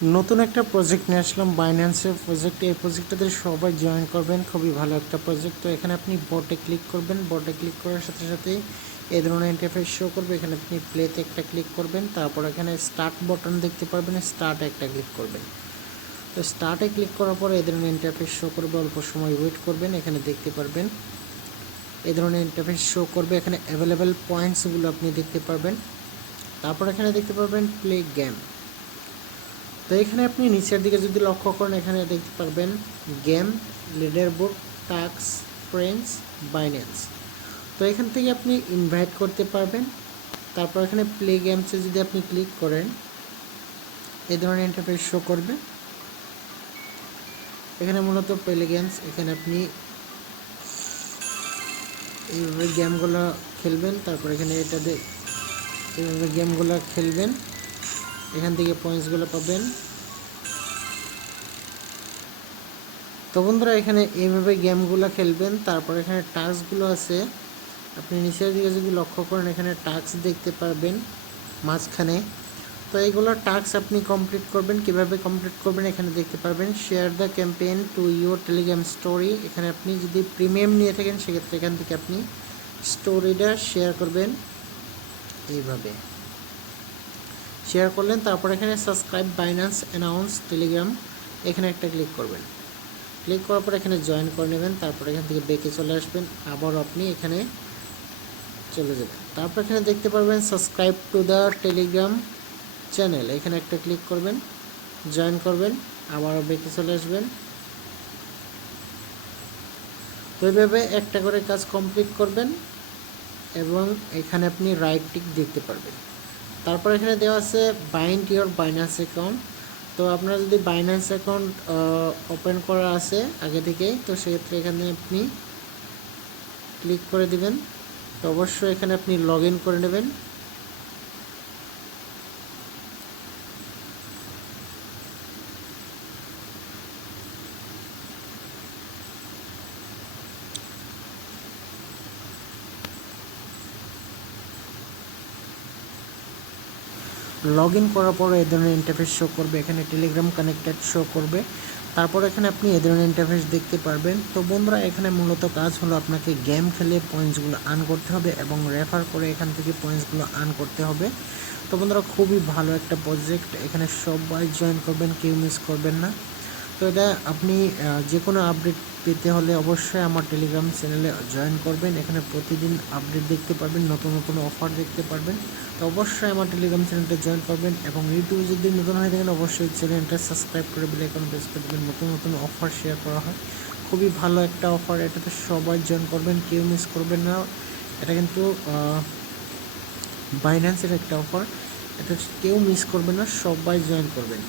নতুন একটা প্রজেক্ট নিয়ে আসলাম বাইন্যান্সের প্রজেক্ট। এই প্রজেক্টটাতে সবাই জয়েন করবেন, খুবই ভালো একটা প্রজেক্ট। তো এখানে আপনি বটে ক্লিক করবেন, বটে ক্লিক করার সাথে সাথেই এই ধরনের ইন্টারফেস শো করবে। এখানে আপনি প্লেতে একটা ক্লিক করবেন, তারপর এখানে স্টার্ট বাটন দেখতে পারবেন, স্টার্টে একটা ক্লিক করবেন। তো স্টার্টে ক্লিক করার পরে এই ধরনের ইন্টারফেস শো করবে, অল্প সময় ওয়েট করবেন। এখানে দেখতে পারবেন এই ধরনের ইন্টারফেস শো করবে। এখানে অ্যাভেলেবেল পয়েন্টসগুলো আপনি দেখতে পারবেন। তারপর এখানে দেখতে পারবেন প্লে গেম। তো এখানে আপনি নিচের দিকে যদি লক্ষ্য করেন, এখানে দেখতে পারবেন game, leader board, task, friends, Binance. তো এখান থেকে আপনি ইনভাইট করতে পারবেন। তারপর এখানে প্লে গেমসে যদি আপনি ক্লিক করেন, এই ধরনের ইন্টারফেস শো করবে। এখানে মূলত প্লে গেমস, এখানে আপনি এইভাবে গেমগুলো খেলবেন। তারপর এখানে এটাতে এইভাবে গেমগুলো খেলবেন, এখান থেকে পয়েন্টসগুলো পাবেন। তো বন্ধুরা, এখানে এইভাবে গেমগুলো খেলবেন। তারপর এখানে টাস্কগুলো আছে, আপনি নিচের দিকে যদি লক্ষ্য করেন, এখানে টাস্ক দেখতে পারবেন মাঝখানে। তো এইগুলো টাস্ক আপনি কমপ্লিট করবেন। কিভাবে কমপ্লিট করবেন এখানে দেখতে পারবেন। Share the campaign to your Telegram story. এখানে আপনি যদি প্রিমিয়াম নিয়ে থাকেন, সেক্ষেত্রে এখান থেকে আপনি স্টোরিটা শেয়ার করবেন। এইভাবে শেয়ার করলেন, তারপর এখানে সাবস্ক্রাইব বাইন্যান্স অ্যানাউন্স টেলিগ্রাম, এখানে একটা ক্লিক করবেন। ক্লিক করার পর এখানে জয়েন করে নেবেন। তারপর এখান থেকে বেঁকে চলে আসবেন, আবার আপনি এখানে চলে যাবেন। তারপর এখানে দেখতে পারবেন subscribe to the Telegram channel, এখানে একটা ক্লিক করবেন, জয়েন করবেন, আবারও বেঁকে চলে আসবেন। তো এইভাবে একটা করে কাজ কমপ্লিট করবেন এবং এখানে আপনি রাইট টিক দেখতে পারবেন। তারপর এখানে দেওয়া আছে বাইন্ড ইওর বাইন্যান্স অ্যাকাউন্ট। তো আপনার যদি বাইন্যান্স অ্যাকাউন্ট ওপেন করা আছে আগে থেকেই, তো সেক্ষেত্রে এখানে আপনি ক্লিক করে দিবেন। তো অবশ্যই এখানে আপনি লগ ইন করে নেবেন। লগ ইন করার পরে এই ধরনের ইন্টারফেস শো করবে, এখানে টেলিগ্রাম কানেক্টেড শো করবে। তারপর এখানে আপনি এই ধরনের ইন্টারফেস দেখতে পারবেন। তো বন্ধুরা, এখানে মূলত কাজ হলো আপনাকে গেম খেলে পয়েন্টসগুলো আর্ন করতে হবে এবং রেফার করে এখান থেকে পয়েন্টসগুলো আর্ন করতে হবে। তো বন্ধুরা, খুবই ভালো একটা প্রজেক্ট, এখানে সবাই জয়েন করবেন, কেউ মিস করবেন না। তো এটা আপনি যে কোনো আপডেট পেতে হলে অবশ্যই আমার টেলিগ্রাম চ্যানেলে জয়েন করবেন। এখানে প্রতিদিন আপডেট দেখতে পারবেন, নতুন নতুন অফার দেখতে পারবেন। তো অবশ্যই আমার টেলিগ্রাম চ্যানেলটা জয়েন করবেন এবং ইউটিউবে যদি নতুন হয়ে থাকেন, অবশ্যই চ্যানেলটা সাবস্ক্রাইব করে বেল আইকন প্রেস করে দেবেন। নতুন নতুন অফার শেয়ার করা হয়, খুবই ভালো একটা অফার, এটাতে সবাই জয়েন করবেন, কেউ মিস করবেন না। এটা কিন্তু বাইন্যান্সের একটা অফার, এটা কেউ মিস করবেন না, সবাই জয়েন করবেন।